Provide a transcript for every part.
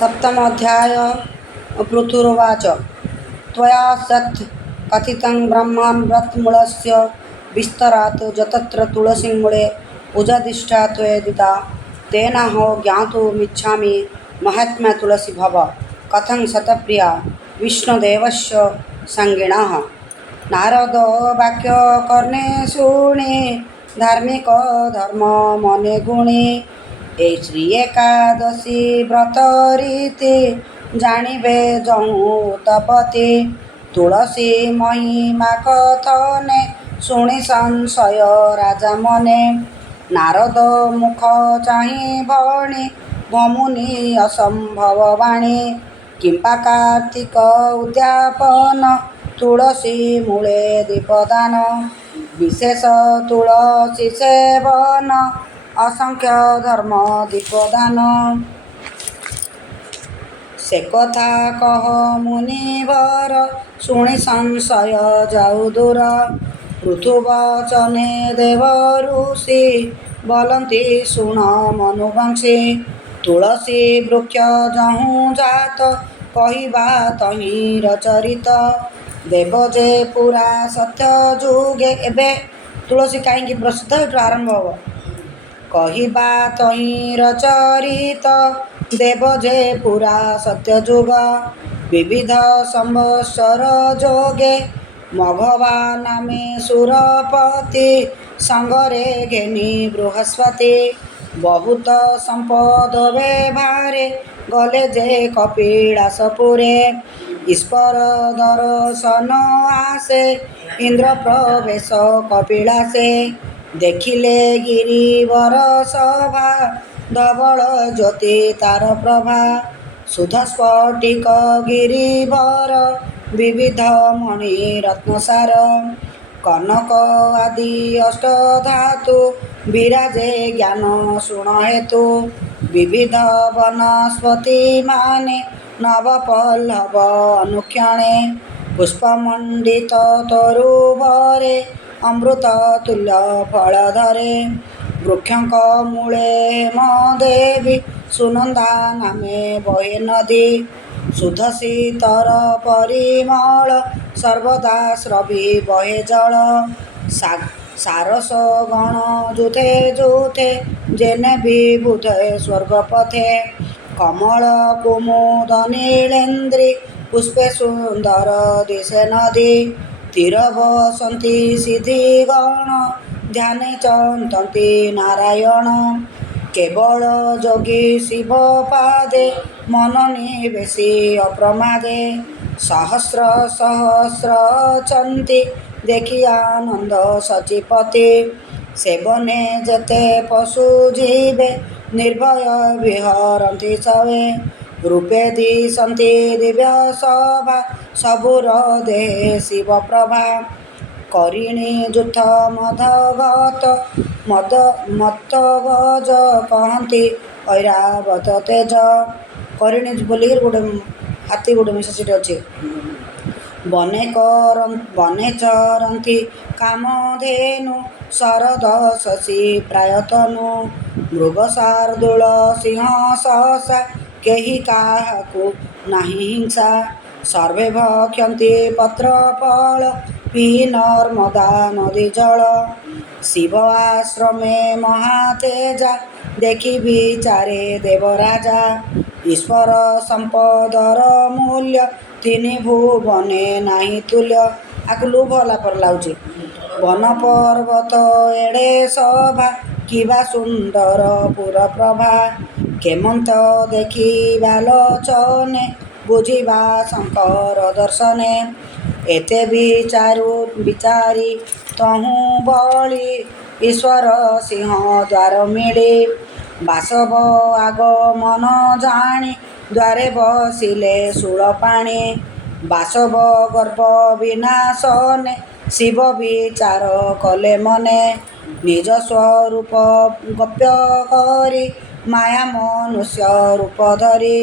सप्तमोऽध्याय पृथुर्वाच त्वया सत् कथितं ब्रह्माण्डमूलस्य विस्तरात् यतत्र तुलसीमूले पूजाधिष्ठा त्वयेदिता तेनाहो ज्ञातुमिच्छामि महात्म्य तुलसी भव कथं शतप्रिया विष्णुदेवस्य सङ्गिणः। नारदो वाक्यकर्णे शृणे धार्मिक धर्म मने गुणे ए श्री एकादशी व्रत रीति जानिबे जहु तपति तुलसी महिमा कथने शुणी संशय राजा मने। नारद मुख चाहि भणी भमुनि असंभव वाणी किंपा कार्तिक उद्यापन तुलसी मूले दीपदान विशेष तुलसी सेवन असंख्य धर्म दीपदान। से कथा कह मुनिवर शुणी संशय जाऊ दूर पृथुवचने देव ऋषि बोलती शुण मनुवंशी तुलसी वृक्ष जहु जात कहवा तहिर चरित देव जे पूरा सत्य जुगे एबे तुलसी कहीं प्रसिद्ध एठू आरंभ हम कहवा तहिर चरित देव जे पूरा सत्य जुग विविध संवत्सर जोगे मघवा नामे सुरपति संगरे घेनी बृहस्पति बहुत संपद व्यवहारे गले जे कपिलासपुरे ईश्वर दर्शन आसे इंद्र प्रवेश कपिलासे देखिले गिरिवर सभा धवल ज्योति तार प्रभा सुध स्फटिक गिरिवर विविध मणि रत्नसार कनक आदि अष्ट धातु विराजे ज्ञान शुण हेतु विविध वनस्पति माने नवपल्लव अनुक्षणे पुष्पमंडित तरुभरे अमृत तुल्य फल धरे वृक्षक मूले हेमदेवी सुनंदा नामे बहे नदी शुद्ध शीतर परिमल सर्वदा स्रवी बहे जल सारस गण जुथे जुथे जेने विबुधे स्वर्ग पथे कमल कुमुद नीलेन्द्री पुष्पे सुंदर दिशे नदी तीर बसंती सिद्धि गण ध्याने चंतंती नारायण केवल जोगी शिव पादे मन निवेशी अप्रमादे सहस्र सहस्र चंती देखी आनंद सचिपति सेवने जेते पशु जीवे निर्भय विहरती सवे रूपे दिशंती दिव्य सभा सबुर देहे शिव प्रभा करिणी जुथ मधगत मत गज कहती ऐरावत तेज करिणी बोलिक गोटे हाथी गोटे मिसासीट अच्छे बने चरती कामधेनु शरद शशि प्रायतनु मृग शार्दूल सिंह सहसा केही काहाकु नाही हिंसा सर्वे भक्षन्ति पत्र फल पी नर्मदा नदी जल शिव आश्रमे महातेजा देखि विचारे देवराजा ईश्वर संपदर मूल्य तीन भुवने नाही तुल्य आकु लुभ होला पर लाउची वन पर्वत एड़े सभा किबा सुंदर पुर प्रभा केमंत देखी बालोचने बुझिबा शंकर दर्शने एते विचारी तहु बळी ईश्वर सिंह द्वार मिली बासव आगमन जानी द्वारे बसिले शूल पाणी बासव गर्भ विनाशने शिव विचार कले मने निज स्वरूप गप्य करी माया मनुष्य रूप धरी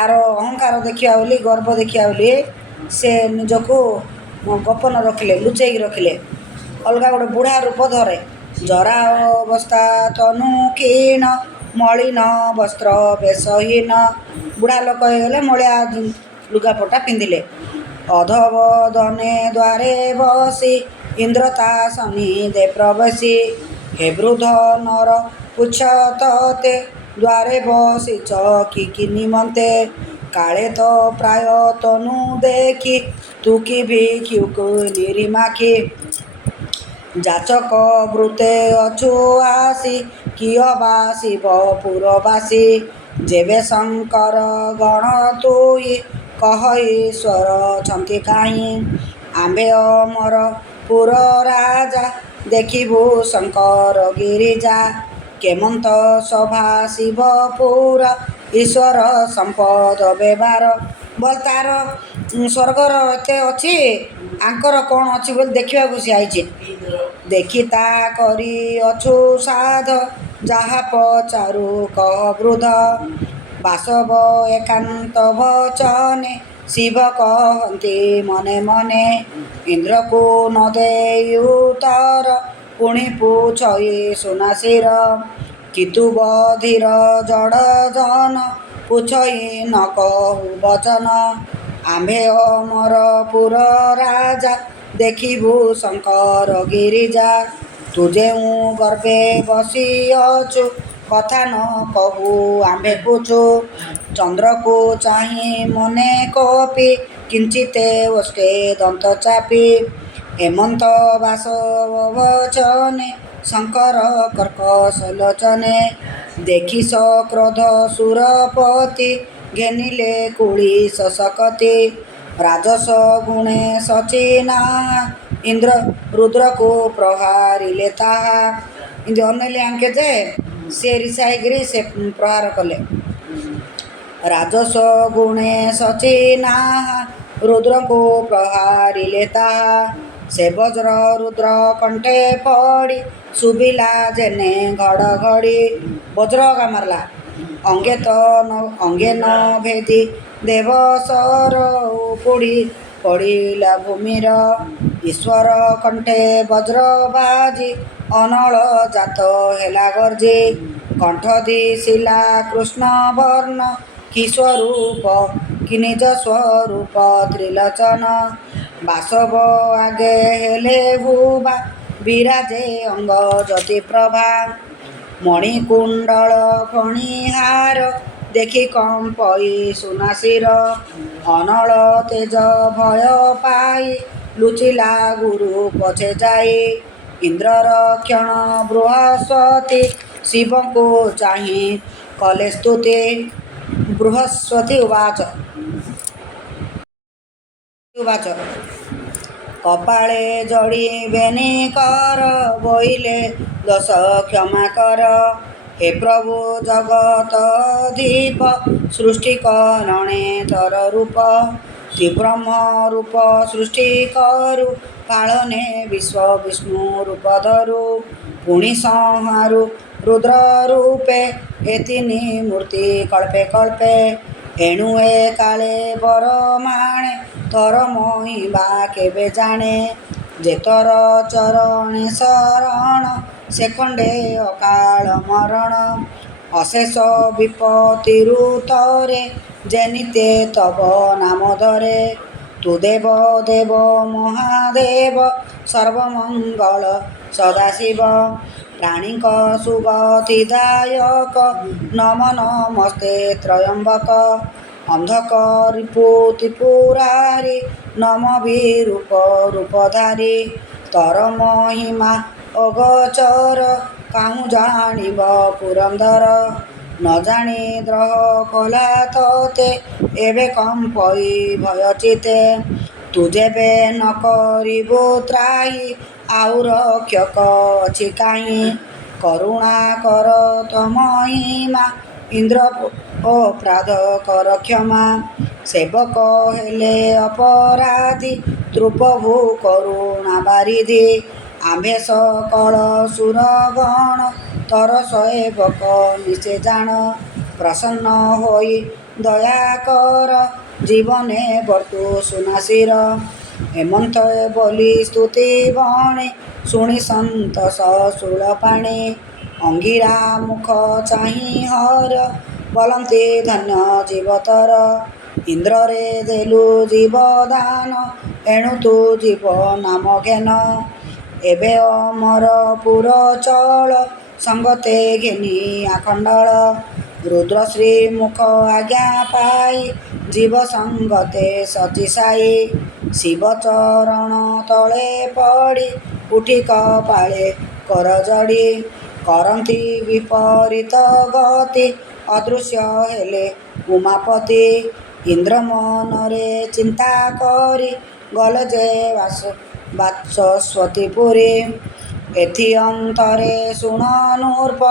आर अहंकार देखिया बोली गर्भ देखिया बोली से निजको गोपन रखिले लुचेक रखिले अलगा गोटे बुढ़ा रूप धरे जरा अवस्था तनु क्षीण ମଳିନ ବସ୍ତ୍ର ବେଶହୀନ। ବୁଢ଼ା ଲୋକ ହେଇଗଲେ ମଳିଆ ଲୁଗାପଟା ପିନ୍ଧିଲେ। ଅଧବଦନେ ଦ୍ୱାରେ ବସି ଇନ୍ଦ୍ର ତା ସନ୍ନିଧେ ପ୍ରବେଶି। ହେ ବୃଦ୍ଧ ନର ପୁଚ୍ଛ ତତେ ଦ୍ୱାରେ ବସିଛ କି ନିମନ୍ତେ? କାଳେ ତ ପ୍ରାୟ ତନୁ ଦେଖି ତୁ କି ଭିକ୍ଷୁକ ନିରିମାଖି। ଯାଚକ ବୃତ୍ତେ ଅଛୁ ଆସି କିଅ ବା ଶିବ ପୁରବାସୀ। ଯେବେ ଶଙ୍କର ଗଣ ତୁଇ କହ ଈଶ୍ୱର ଛନ୍ତି କାହିଁ। ଆମ୍ଭେ ଅମର ପୁର ରାଜା ଦେଖିବୁ ଶଙ୍କର ଗିରିଜା। କେମନ୍ତ ସଭା ଶିବ ପୁର ଈଶ୍ୱର ସମ୍ପଦ ବେବାର। ବୋଲ ତାର ସ୍ୱର୍ଗର ଏତେ ଅଛି ଆଙ୍କର କ'ଣ ଅଛି ବୋଲି ଦେଖିବାକୁ ସେ ଆଇଛି। ଦେଖି ତା କରି ଅଛୁ ସାଧ ଯାହା ପଚାରୁ କହ ବୃଦ୍ଧ। ବାସବ ଏକାନ୍ତ ବଚନେ ଶିବ କହନ୍ତି ମନେ ମନେ। ଇନ୍ଦ୍ରକୁ ନ ଦେଇ ଉତ୍ତର ପୁଣି ପୁଛଇ ସୁନାସିର। କିତୁ ବଧିର ଜଡ଼ ଜନ ପୁଛଇ ନ କହୁ ବଚନ। ଆମ୍ଭେ ଅମର ପୁର ରାଜା ଦେଖିବୁ ଶଙ୍କର ଗିରିଜା। ତୁ ଯେଉଁ ଗର୍ବେ ବସିଅଛୁ କଥା ନ କହୁ ଆମ୍ଭେ ପୁଛୁ। ଚନ୍ଦ୍ରକୁ ଚାହିଁ ମନେ କପି କିଞ୍ଚିତେ ଓଷ୍ଠେ ଦନ୍ତ ଚାପି। ହେମନ୍ତ ବାସବ ବଚନେ ଶଙ୍କର କର୍କଶ ଲୋଚନେ। ଦେଖି ସକ୍ରୋଧ ସୁରପତି ଘେନିଲେ କୁଳିଶ ଶକତି। ରାଜସ ଗୁଣେ ସଚିନା ଇନ୍ଦ୍ର ରୁଦ୍ରକୁ ପ୍ରହାରିଲେ ତାହା। ଏମିତି ଅନେଇଲେ ଆଙ୍କେ ଯେ ସେ ରିସା ହେଇକିରି ସେ ପ୍ରହାର କଲେ। ରାଜସ ଗୁଣେ ସଚିନା ରୁଦ୍ରକୁ ପ୍ରହାରିଲେ ତାହା। ସେ ବଜ୍ର ରୁଦ୍ର କଣ୍ଠେ ପଡ଼ି ଶୁଭିଲା ଯେନେ ଘଡ଼ଘଡ଼ି। ବଜ୍ର ଗା ମାରିଲା ଅଙ୍ଗେ ନ ଭେଦି ଦେବସର ଉପୁଡ଼ି ପଡ଼ିଲା ଭୂମିର। ଈଶ୍ୱର କଣ୍ଠେ ବଜ୍ର ବାଜି ଅନଳ ଜାତ ହେଲା ଗର୍ଜି। କଣ୍ଠ ଦିଶିଲା କୃଷ୍ଣ ବର୍ଣ୍ଣ କି ସ୍ୱରୂପ କି ନିଜ ସ୍ୱରୂପ ତ୍ରିଲୋଚନ। ବାସବ ଆଗେ ହେଲେ ଭୁବା ବିରାଜେ ଅଙ୍ଗ ଜ୍ୟୋତି ପ୍ରଭା। ମଣିକୁଣ୍ଡଳ ଫଣିହାର ଦେଖି କମ୍ପଇ ସୁନାସିର। ଅନଳ ତେଜ ଭୟ ପାଇ ଲୁଚିଲା ଗୁରୁ ପଛେ ଯାଇ। ଇନ୍ଦ୍ରରକ୍ଷଣ ବୃହସ୍ପତି ଶିବଙ୍କୁ ଚାହିଁ କଲେ ସ୍ତୁତି। ବୃହସ୍ପତି ଉବାଚ କପାଳେ ଜଡ଼ିବେନି କର ବୋଇଲେ ଦୋଷ କ୍ଷମା କର। ହେ ପ୍ରଭୁ ଜଗତଧୀପ ସୃଷ୍ଟି କରଣେ ତୋର ରୂପ। ତ୍ରିବ୍ରହ୍ମ ରୂପ ସୃଷ୍ଟି କରୁ ପାଳନେ ବିଶ୍ୱ ବିଷ୍ଣୁ ରୂପ ଧରୁ। ପୁଣି ସଂହାରୁ ରୁଦ୍ର ରୂପେ ଏ ତିନି ମୂର୍ତ୍ତି କଳ୍ପେ କଳ୍ପେ। ଏଣୁ ଏ କାଳେ ବରମାଣେ ତୋର ମହିମା କେବେ ଜାଣେ। ଯେ ତୋର ଚରଣେ ଶରଣ ସେ ଖଣ୍ଡେ ଅକାଳ ମରଣ। ଅଶେଷ ବିପତ୍ତିରୁ ତୋରେ ଯେନିତେ ତବ ନାମ ଧରେ। ତୁ ଦେବ ଦେବ ମହାଦେବ ସର୍ବମଙ୍ଗଳ ସଦାଶିବ। ପ୍ରାଣୀଙ୍କ ସୁଗତିଦାୟକ ନମ ନମସ୍ତେ ତ୍ରୟମ୍ବକ। ଅନ୍ଧକ ରିପୁ ତ୍ରିପୁରାରି ନମ ବିରୂପ ରୂପଧାରୀ। ତୋର ମହିମା ଅଗୋଚର କାହୁଁ ଜାଣିବ ପୁରନ୍ଦର। ନ ଜାଣି ଦ୍ରୋହ କଲା ତୋତେ ଏବେ କମ୍ପଇ ଭୟ ଚିତେ। ତୁ ଯେବେ ନ କରିବୁ ତ୍ରାହି ଆଉ ରକ୍ଷକ ଅଛି କାହିଁ। କରୁଣା କର ତୋ ମହିମା ଇନ୍ଦ୍ର ଅପରାଧ କର କ୍ଷମା। ସେବକ ହେଲେ ଅପରାଧୀ ତ୍ରୁପଭୁ କରୁଣା ବାରିଧି। ଆମ୍ଭେ ସକଳ ସୁରଗଣ ତୋର ସେବକ ନିଶ୍ଚେ ଜାଣ। ପ୍ରସନ୍ନ ହୋଇ ଦୟା କର ଜୀବନେ ବର୍ତ୍ତୁ ସୁନାସିର। ହେମନ୍ତ ବୋଲି ସ୍ତୁତି ବଣେ ଶୁଣି ସନ୍ତୋଷ ଶୂଳପାଣି। ଅଙ୍ଗିରା ମୁଖ ଚାହିଁ ହର ବୋଲନ୍ତି ଧନ୍ୟ ଜୀବତର। ଇନ୍ଦ୍ରରେ ଦେଲୁ ଜୀବଦାନ ଏଣୁ ତୁ ଜୀବ ନାମ ଘେନ। ଏବେ ଅମର ପୁର ଚଳ ସଙ୍ଗତେ ଘେନି ଆଖଣ୍ଡଳ। ରୁଦ୍ରଶ୍ରୀ ମୁଖ ଆଜ୍ଞା ପାଇ ଜୀବ ସଙ୍ଗତେ ସଚି ସାଇ। ଶିବ ଚରଣ ତଳେ ପଡ଼ି ଉଠି କପାଳେ କର ଜଡ଼ି। କରନ୍ତି ବିପରୀତ ଗତି ଅଦୃଶ୍ୟ ହେଲେ ଉମାପତି। ଇନ୍ଦ୍ର ମନରେ ଚିନ୍ତା କରି ଗଲେ ଯେ ବାଚସ୍ପତିପୁରୀ। ଏଥି ଅନ୍ତରେ ଶୁଣ ନୃପ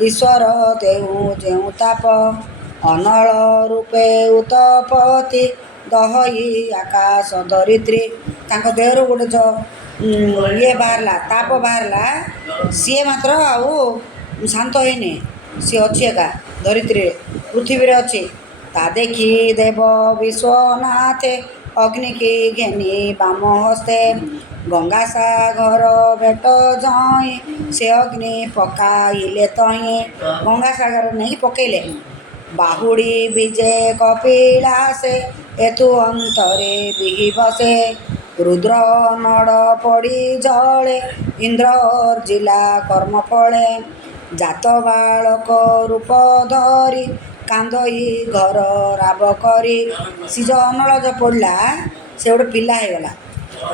ଈଶ୍ୱର ଦେଉ ଯେଉଁ ତାପ। ଅନଳ ରୂପେ ଉତପତି ଦହଇ ଆକାଶ ଧରିତ୍ରୀ। ତାଙ୍କ ଦେହରୁ ଗୋଟେ ଇଏ ବାହାରିଲା, ତାପ ବାହାରିଲା। ସିଏ ମାତ୍ର ଆଉ ଶାନ୍ତ ହେଇନି, ସିଏ ଅଛି ଏକା ଧରିତ୍ରୀରେ, ପୃଥିବୀରେ ଅଛି। ତା ଦେଖି ଦେବ ବିଶ୍ୱନାଥେ ଅଗ୍ନିକି ଘେନି ବାମ ହସ୍ତେ। ଗଙ୍ଗାସାଗର ଭେଟ ଯଇଁ ସେ ଅଗ୍ନି ପକାଇଲେ ତହିଁ। ଗଙ୍ଗାସାଗର ନେଇକି ପକେଇଲେ। ବାହୁଡ଼ି ବିଜେ କପିଳାସେ ଏଥୁ ଅନ୍ତରେ ବିହି ବସେ। ରୁଦ୍ର ନଡ଼ ପଡ଼ି ଜଳେ ଇନ୍ଦ୍ର ଅର୍ଜିଲା କର୍ମ ଫଳେ। ଜାତ ବାଳକ ରୂପ ଧରି କାନ୍ଦଇ ଘର ରାବ କରି। ସେ ଯେଉଁ ଅନଳ ଯେଉଁ ପଡ଼ିଲା ସେ ଗୋଟେ ପିଲା ହେଇଗଲା।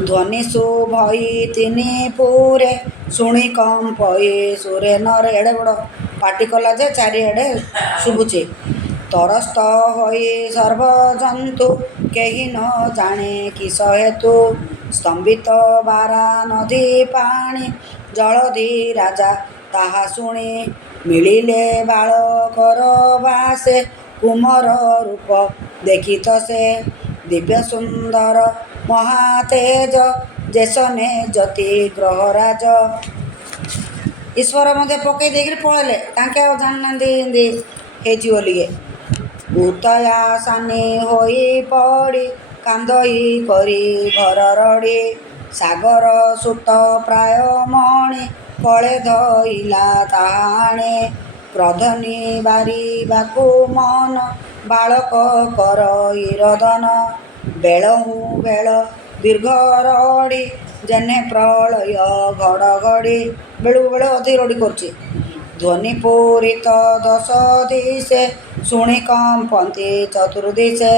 ଧ୍ୱନି ଶୁଭଇ ତିନି ପୁରେ ଶୁଣି କମ୍ପଇ ସୁରେ ନରେ। ଏଡ଼େ ବଡ଼ ପାଟି କଲା ଯେ ଚାରିଆଡ଼େ ଶୁଭୁଛି। ତରସ୍ତ ହୋଇ ସର୍ବଜନ୍ତୁ କେହି ନ ଜାଣେ କିସ ହେତୁ। ସ୍ତମ୍ଭିତ ବାରା ନଦୀ ପାଣି ଜଳଧି ରାଜା ତାହା ଶୁଣି। ମିଳିଲେ ବାଳକର ବାସେ କୁମର ରୂପ ଦେଖିତ ସେ। ଦିବ୍ୟ ସୁନ୍ଦର ମହାତେଜ ଯେସନେ ଜ୍ୟୋତି ଗ୍ରହରାଜ। ଈଶ୍ୱର ମଧ୍ୟ ପକେଇ ଦେଇକିରି ପଳେଇଲେ, ତାଙ୍କେ ଆଉ ଜାଣିନାହାନ୍ତି ଏମିତି ହେଇଛି ବୋଲିକି। ଉତୟା ସାନି ହୋଇ ପଡ଼ି କାନ୍ଦଇ କରି ଘର ରଡ଼ି। ସାଗର ସୁତ ପ୍ରାୟ ମଣି କଳେ ଧଇଲା ତାହା ଆଣି। କ୍ରୋଧ ନିବାରିବାକୁ ମନ ବାଳକ କରଇ ରୋଦନ। ବେଳହୁଁ ବେଳ ଦୀର୍ଘ ରଡ଼ି ଯେହ୍ନେ ପ୍ରଳୟ ଘଡ଼ଘଡ଼ି। ବେଳକୁ ବେଳ ଅଧିକ ରଡ଼ି କରୁଛି। ଧ୍ୱନି ପୂରିତ ଦଶ ଦିଶେ ଶୁଣି କମ୍ପନ୍ତି ଚତୁର୍ଦିଶେ।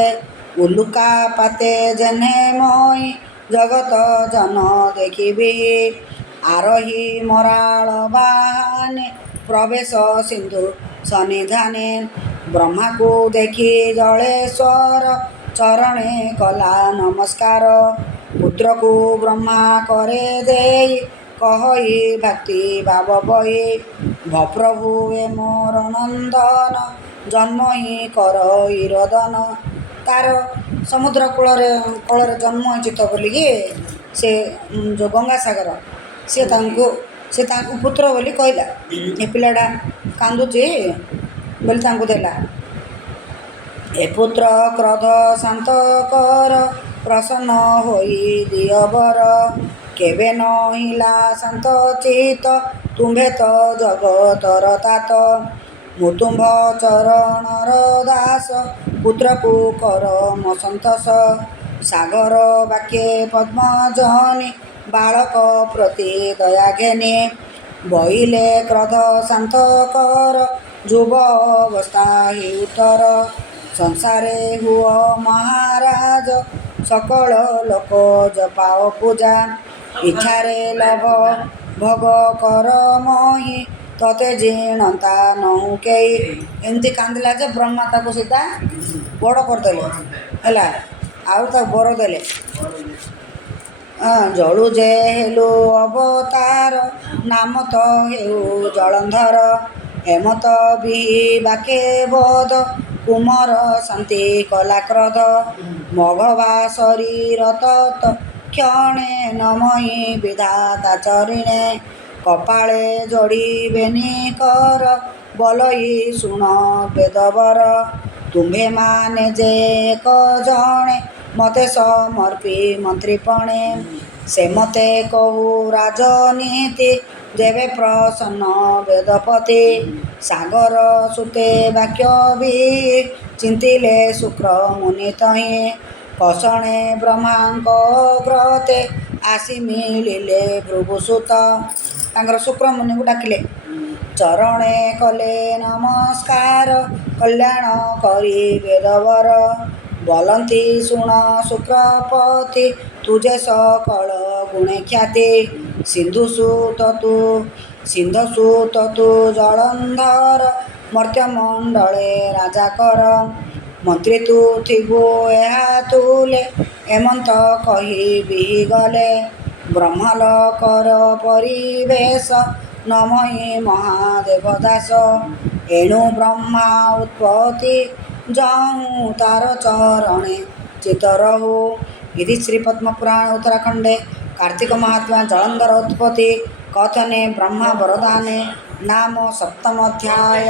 ଉଲୁକା ପାତେ ଯେହ୍ନେ ମଇ ଜଗତ ଜନ ଦେଖିବି। ଆରହି ମରାଳ ବାହାନେ ପ୍ରବେଶ ସିନ୍ଧୁ ସନ୍ନିଧାନେ। ବ୍ରହ୍ମାକୁ ଦେଖି ଜଳେଶ୍ୱର ଚରଣେ କଲା ନମସ୍କାର। ପୁତ୍ରକୁ ବ୍ରହ୍ମା କରେ ଦେଇ କହଇ ଭକ୍ତି ଭାବ ବହି। ଭପ୍ରଭୁ ଏ ମୋର ନନ୍ଦନ ଜନ୍ମ ହିଁ କରଇ ରୋଦନ। ତାର ସମୁଦ୍ର କୂଳରେ ଜନ୍ମ ହେଇଛି ତ ବୋଲିକି ସେ ଯେଉଁ ଗଙ୍ଗାସାଗର ସେ ତାଙ୍କୁ ପୁତ୍ର ବୋଲି କହିଲା। ଏ ପିଲାଟା କାନ୍ଦୁଛି ବୋଲି ତାଙ୍କୁ ଦେଲା। ଏ ପୁତ୍ର କ୍ରୋଧ ଶାନ୍ତ କର ପ୍ରସନ୍ନ ହୋଇ ଦିଅ ବର। କେବେ ନହିଲା ଶାନ୍ତ ଚିତ ତୁମ୍ଭେ ତ ଜଗତର ତାତ। ମୁଁ ତୁମ୍ଭ ଚରଣର ଦାସ ପୁତ୍ରକୁ କର ମୋ ସନ୍ତୋଷ। ସାଗର ବାକ୍ୟେ ପଦ୍ମଜନି ବାଳକ ପ୍ରତି ଦୟା ଘେନି। ବଇଲେ କ୍ରୋଧ ଶାନ୍ତ କର ଯୁବ ଅବସ୍ଥା ହେଉତର। ସଂସାରେ ହୁଅ ମହାରାଜ ସକଳ ଲୋକ ଜପାଅ ପୂଜା। ଇଚ୍ଛାରେ ଲୋଭ ଭୋଗ କର ମହି ତତେ ଜିଣନ୍ତା ନହୁଁ କେହି। ଏମିତି କାନ୍ଦିଲା ଯେ ବ୍ରହ୍ମା ତାକୁ ସିଧା ବଡ଼ କରିଦେଲେ ହେଲା, ଆଉ ତାକୁ ବର ଦେଲେ। ଜଳୁ ଯେ ହେଲୁ ଅବତାର ନାମ ତ ହେଉ ଜଳନ୍ଧର। ହେମତ ବିହି ବାକେ ବୋଧ କୁମର ଶାନ୍ତି କଲା କ୍ରୋଧ। ମଘବା ଶରୀର ତତ କ୍ଷଣେ ନମଇ ବିଧାତା ଚରିଣେ। କପାଳେ ଯୋଡ଼ିବେନି କର ବୋଲଇ ଶୁଣ ବେଦବର। ତୁମ୍ଭେମାନେ ଯେ ଏକ ଜଣେ ମତେ ସମର୍ପି ମନ୍ତ୍ରୀପଣେ। ସେ ମତେ କହୁ ରାଜନୀତି ଯେବେ ପ୍ରସନ୍ନ ବେଦପତି ସାଗର ସୁତେ ବାକ୍ୟ ବି ଚିନ୍ତିଲେ ଶୁକ୍ର ମୁନି ତହିଁ କଷଣେ ବ୍ରହ୍ମାଙ୍କ ବ୍ରତେ ଆସି ମିଳିଲେ ଭୃଗୁସୁତ। ତାଙ୍କର ଶୁକ୍ର ମୁନିଙ୍କୁ ଡାକିଲେ, ଚରଣେ କଲେ ନମସ୍କାର କଲ୍ୟାଣ କରି ବେଦବର ବଲନ୍ତି ଶୁଣ ଶୁକ୍ରପତି ତୁଜେ ସକଳ ଗୁଣେ ଖ୍ୟାତି ସିନ୍ଧୁସୂତ ତୁ ଜଳନ୍ଧର ମର୍ତ୍ତ୍ୟମଣ୍ଡଳେ ରାଜା କର ମନ୍ତ୍ରୀ ତୁ ଥିବୁ ଏହା ତୁଲେ ଏମନ୍ତ କହି ବିହି ଗଲେ ବ୍ରହ୍ମଲୋକର ପରିବେଶ ନମହି ମହାଦେବ ଦାସ ଏଣୁ ବ୍ରହ୍ମା ଉତ୍ପତ୍ତି ଯହୁଁ ତାର ଚରଣେ ଚିତ ରହୁ। इति श्री पद्मपुराण उत्तराखंडे कार्तिक महात्म्य जलंधर उत्पत्ति कथने ब्रह्मा वरदाने नाम सप्तम अध्याय।